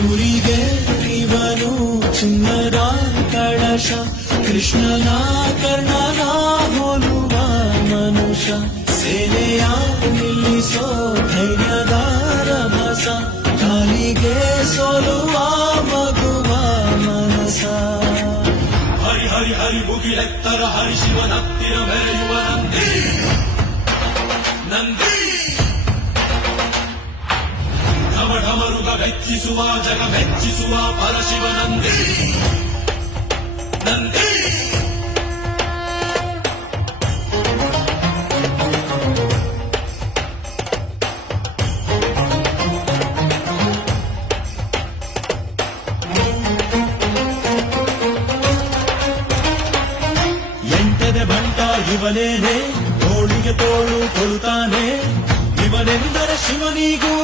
ಊರಿಗೆ ಇವನು ಚಿನ್ನದ ಕಳಶ ಕೃಷ್ಣನ ಕರ್ಣನ ಹೋಲುವ ಮನುಷ್ಯ ಸೇನೆಯ ನಿಲ್ಲಿಸೋ ಧೈರ್ಯದ ರಭಸ ಕಾಲಿಗೆ ಸೋಲುವ ಮಗುವ ಮನಸ ಹರಿ ಹರಿ ಹರಿ ಮುಗಿಲೆತ್ತರ ಹರಿ ಶಿವನತ್ತಿರ ಮೆರೆಯುವ ನಂದಿ ನಂದಿ ಢಮ ಢಮರುಗ ಮೆಚ್ಚಿಸುವ ಜಗ ಮೆಚ್ಚಿಸುವ ಪರಶಿವ ನಂದಿ ನಂದಿ ಎಂಟದೆ ಬಂಟ ಇವನೇನೆ ತೋಳಿಗೆ ತೋಳು ಕೊಡುತ್ತಾನೆ ಇವನೆಂದರೆ ಶಿವನಿಗೂ